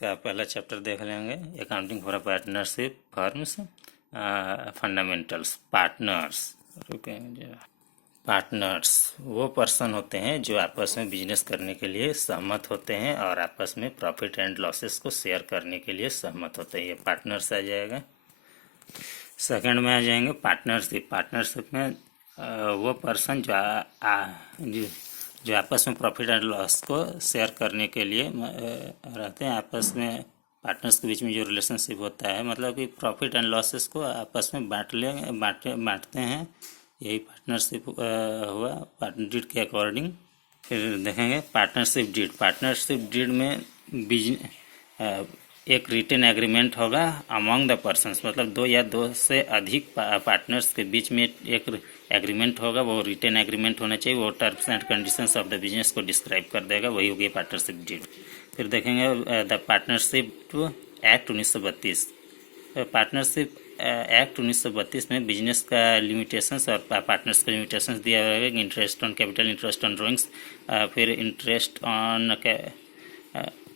इसका पहला चैप्टर देख लेंगे, accounting for partnership firms, fundamentals. Partners वो पर्सन होते हैं जो आपस में बिजनेस करने के लिए सहमत होते हैं और आपस में प्रॉफिट एंड लॉसेस को शेयर करने के लिए सहमत होते हैं। ये पार्टनर्स आ जाएगा। सेकंड में आ जाएंगे पार्टनरशिप। पार्टनरशिप में वो पर्सन जो आपस में प्रॉफिट एंड लॉस को शेयर करने के लिए रहते हैं। आपस में पार्टनर्स के बीच में जो रिलेशनशिप होता है, मतलब कि प्रॉफिट एंड लॉसेस को आपस में बांटते हैं, यही पार्टनरशिप हुआ पार्टनरशिप के अकॉर्डिंग। फिर देखेंगे पार्टनरशिप डीड। पार्टनरशिप डीड में एक रिटन एग्रीमेंट होगा अमॉन्ग द पर्सन्स, मतलब दो या दो से अधिक पार्टनर्स के बीच में एक एग्रीमेंट होगा। वो रिटन एग्रीमेंट होना चाहिए, वो terms and conditions of the business को डिस्क्राइब कर देगा, वही हो गई पार्टनरशिप डीड। फिर देखेंगे the partnership act 1932। Partnership act 1932 में बिजनेस का लिमिटेशंस और पार्टनर्स का लिमिटेशंस दिया हुआ है। Interest on capital, interest on drawings, फिर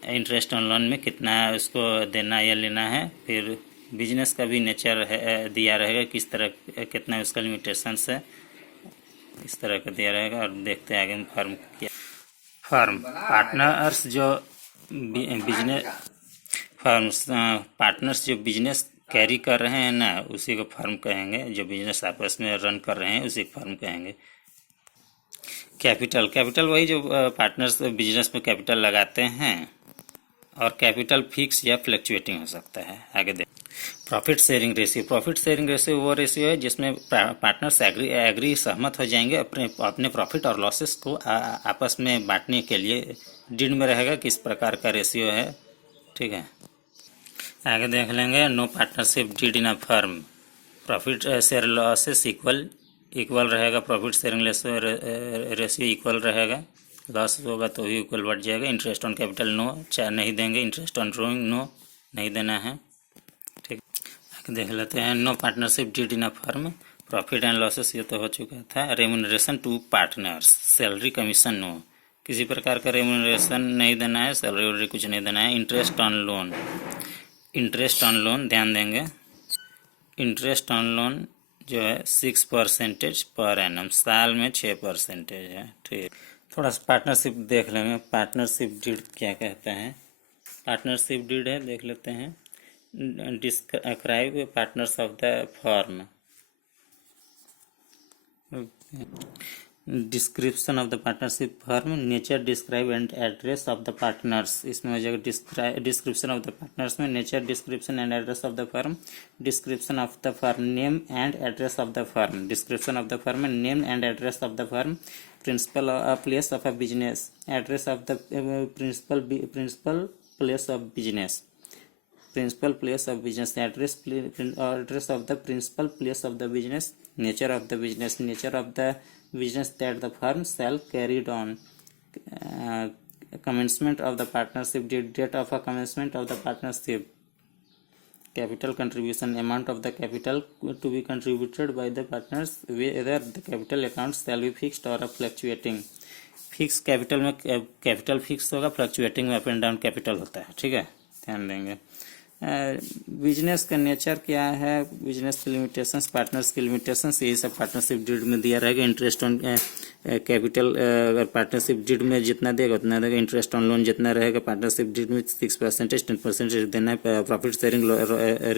इंटरेस्ट ऑन लोन में कितना उसको देना या लेना है। फिर बिजनेस का भी नेचर है दिया रहेगा, किस तरह कितना उसका लिमिटेशंस है, इस तरह का दिया रहेगा। और देखते हैं आगे में फर्म क्या। फर्म पार्टनर्स जो बिजनेस फर्म्स पार्टनर्स जो बिजनेस कैरी कर रहे हैं ना, उसी को फर्म कहेंगे। जो बिजनेस आपस में रन कर रहे हैं उसी को फर्म कहेंगे। कैपिटल, कैपिटल वही जो पार्टनर्स बिजनेस में कैपिटल लगाते हैं, और कैपिटल फिक्स या फ्लक्चुएटिंग हो सकता है। आगे देख profit sharing ratio. Profit sharing ratio वो रेशियो है जिसमें पार्टनर्स एग्री सहमत हो जाएंगे अपने प्रॉफिट और लॉसेस को आपस में बांटने के लिए। डीड में रहेगा किस प्रकार का रेशियो है, ठीक है। आगे देख लेंगे no partnership deed in a firm. Profit share losses equal रहेगा, प्रॉफिट शेयरिंग रेशियो इक्वल रहेगा। लॉस होगा तो भी इक्वल बढ़ जाएगा। इंटरेस्ट ऑन कैपिटल नो, चाहे नहीं देंगे। इंटरेस्ट ऑन ड्रॉइंग नो, नहीं देना है, ठीक। आगे देख लेते हैं no partnership deed in a firm. Profit and losses ये तो हो चुका था। Remuneration to partners, salary commission no, किसी प्रकार का रेम्यूनरेशन नहीं देना है, सैलरी वैलरी कुछ नहीं देना है। Interest on loan, interest on loan ध्यान देंगे। इंटरेस्ट ऑन लोन जो है 6% पर एनम, साल में 6% है, ठीक। थोड़ा सा पार्टनरशिप देख लेंगे। पार्टनरशिप डीड क्या कहते हैं। पार्टनरशिप डीड है, देख लेते हैं। Describe partners of the firm. Description of the partnership firm, nature describe and address of the partners. इसमें हो जाएगा डिस्क्रिप्शन ऑफ द पार्टनर्स में nature, description and address of the firm. Description of the firm, name and address of the firm. Description of the firm में name and address of the firm. Principal place of a business, address of the principal place of business. Principal place of business, address of the principal place of the business. Nature of the business, nature of the business that the firm shall carried on. Commencement of the partnership, date of a commencement of the partnership. Capital contribution, amount of the capital to be contributed by the partners, whether the capital accounts shall be fixed or fluctuating. Fix capital में capital fix होगा, fluctuating में up and down capital होता है, ठीक है, ध्यान देंगे। Business का नेचर क्या है, बिजनेस की लिमिटेशंस, पार्टनर्स की लिमिटेशंस, यही सब पार्टनरशिप डीड में दिया रहेगा। इंटरेस्ट ऑन कैपिटल, अगर पार्टनरशिप डीड में जितना देगा उतना देगा। इंटरेस्ट ऑन लोन जितना रहेगा पार्टनरशिप डीड में 6%, 10% देना है। प्रॉफिट शेयरिंग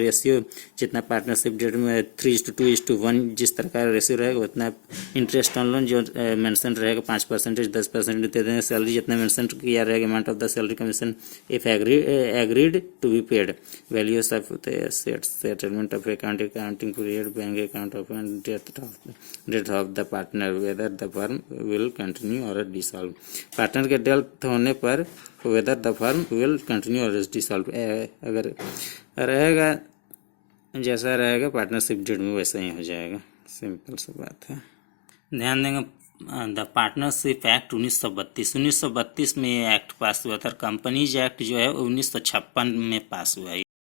रेशियो जितना पार्टनरशिप डीड में 3:2:1 जिस तरह का रेशियो रहेगा उतना। इंटरेस्ट ऑन लोन जो मेंशन रहेगा 5%, 10% दे देंगे। सैलरी जितना मेंशन किया रहेगा, amount of the salary commission if agreed to be paid. Values of the assets, settlement of accounting period, bank account open, death of the partner, whether the firm will continue or dissolve. Partner के death होने पर whether the firm will continue or dissolve, अगर रहेगा जैसा रहेगा partnership deed में वैसा ही हो जाएगा, सिंपल सी बात है। ध्यान देंगे द पार्टनरशिप एक्ट 1932 में ये एक्ट पास हुआ था। कंपनीज एक्ट जो है 1956 में पास हुआ है।